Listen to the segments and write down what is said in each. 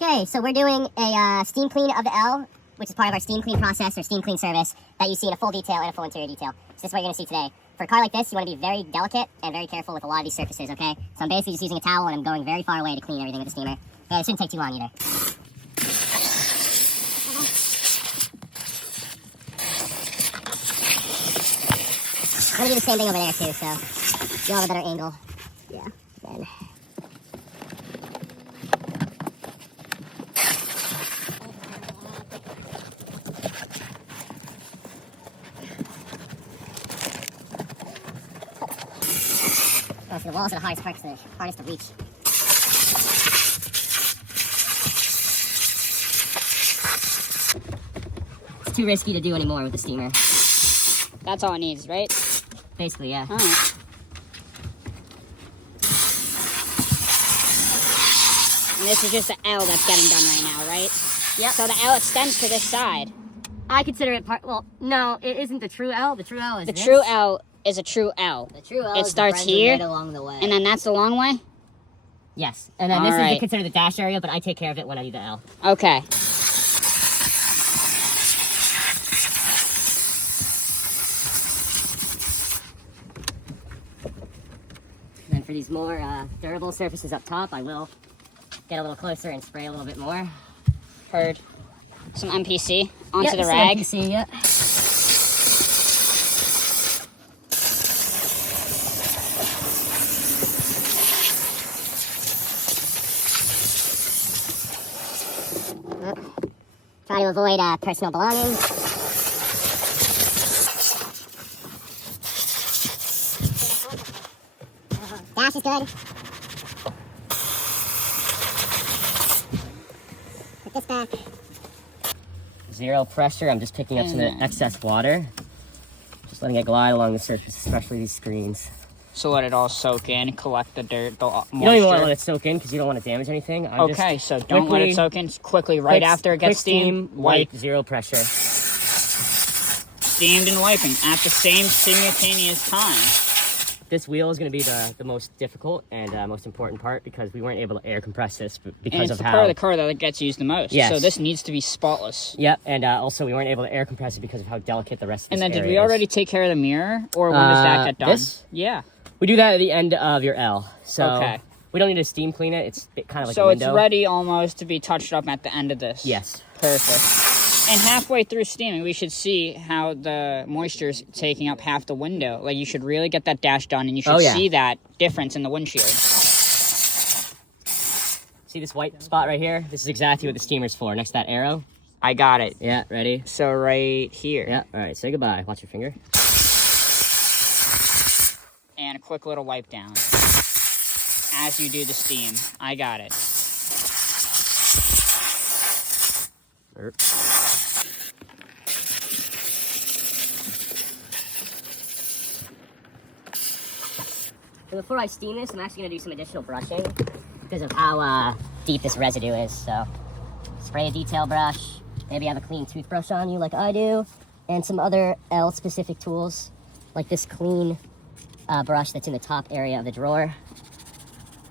Okay, so we're doing a steam clean of the L, which is part of our steam clean process or steam clean service that you see in a full detail and a full interior detail. So this is what you're going to see today. For a car like this, you want to be very delicate and very careful with a lot of these surfaces, okay? So I'm basically just using a towel and I'm going very far away to clean everything with the steamer. And it shouldn't take too long either. I'm going to do the same thing over there too, so you'll have a better angle. Yeah. Then. Oh, so the walls are the hardest part, the hardest to reach. It's too risky to do anymore with the steamer. That's all it needs, right? Basically, yeah. Alright. And this is just the L that's getting done right now, right? Yep. So the L extends to this side. I consider it part, well, no, it isn't the true L. The true L is The this. true L is a true L. The true L It is starts the here, right along the way. And then that's the long way? Yes. And then this Alright. is considered the dash area, but I take care of it when I do the L. Okay. And then for these more durable surfaces up top, I will get a little closer and spray a little bit more. Heard. Some MPC onto the some rag. MPC, yeah. Try to avoid personal belongings. Dash is good. Put this back. Zero pressure. I'm just picking up some of the excess water. Just letting it glide along the surface, especially these screens. So let it all soak in, collect the dirt, the moisture. You don't even want to let it soak in because you don't want to damage anything. Okay, so don't let it soak in quickly right after it gets steamed. Wipe, zero pressure. Steamed and wiping at the same simultaneous time. This wheel is going to be the most difficult and most important part because we weren't able to air compress this because and it's of the how... part of the car that gets used the most. Yes. So this needs to be spotless. Yep, and also we weren't able to air compress it because of how delicate the rest of this And then did area we already take care of the mirror? Or when does that get done? This? Yeah. We do that at the end of your L. So Okay. we don't need to steam clean it. It's kind of like so a window. it's ready almost to be touched up at the end of this. Yes. Perfect. And halfway through steaming, we should see how the moisture is taking up half the window. Like, you should really get that dash done, and you should see that difference in the windshield. See this white spot right here? This is exactly what the steamer's for, next to that arrow. I got it. Yeah, ready? So right here. Yeah, all right, say goodbye. Watch your finger. And a quick little wipe down as you do the steam. I got it. So before I steam this, I'm actually going to do some additional brushing because of how deep this residue is. So spray a detail brush, maybe have a clean toothbrush on you like I do, and some other L-specific tools like this clean brush that's in the top area of the drawer.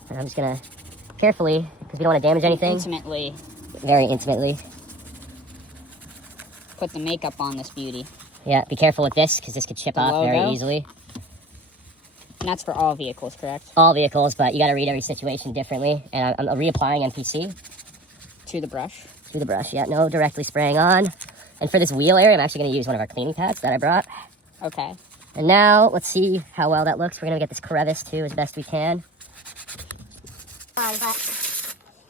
And I'm just going to carefully, because we don't want to damage anything. Intimately. Very intimately. Put the makeup on this beauty. Yeah, be careful with this because this could chip off very easily. And that's for all vehicles, correct? All vehicles, but you got to read every situation differently. And I'm reapplying MPC. To the brush? To the brush, yeah. No directly spraying on. And for this wheel area, I'm actually going to use one of our cleaning pads that I brought. Okay. And now, let's see how well that looks. We're going to get this crevice, too, as best we can.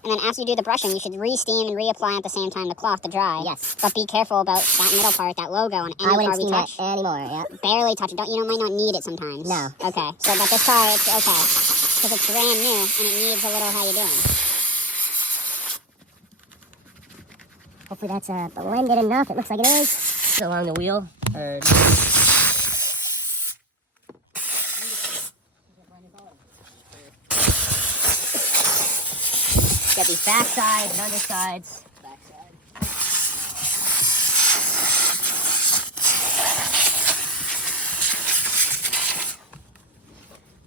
And then after you do the brushing, you should re-steam and reapply at the same time the cloth to dry. Yes. But be careful about that middle part, that logo, on any I wouldn't car we steam touch. it anymore, yeah. Barely touch it. You might not need it sometimes. No. Okay. So, but this car, it's okay. Because it's brand new, and it needs a little how you doing. Hopefully that's blended enough. It looks like it is. Along the wheel. Get these back sides and undersides.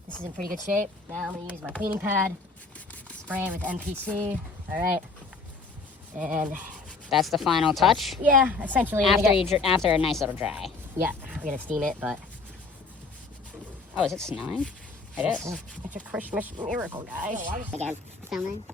This is in pretty good shape. Now I'm going to use my cleaning pad. Spray it with MPC. All right. And That's the final touch. yeah, essentially. After a nice little dry. Yeah, we're gonna steam it, but Oh, is it snowing? It is. it's a Christmas miracle, guys. Again. Filming.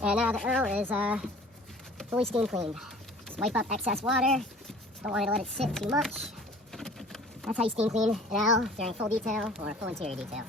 And now the Earl is fully steam cleaned. Just wipe up excess water. Don't want to let it sit too much. That's how you steam clean an L during full detail or full interior detail.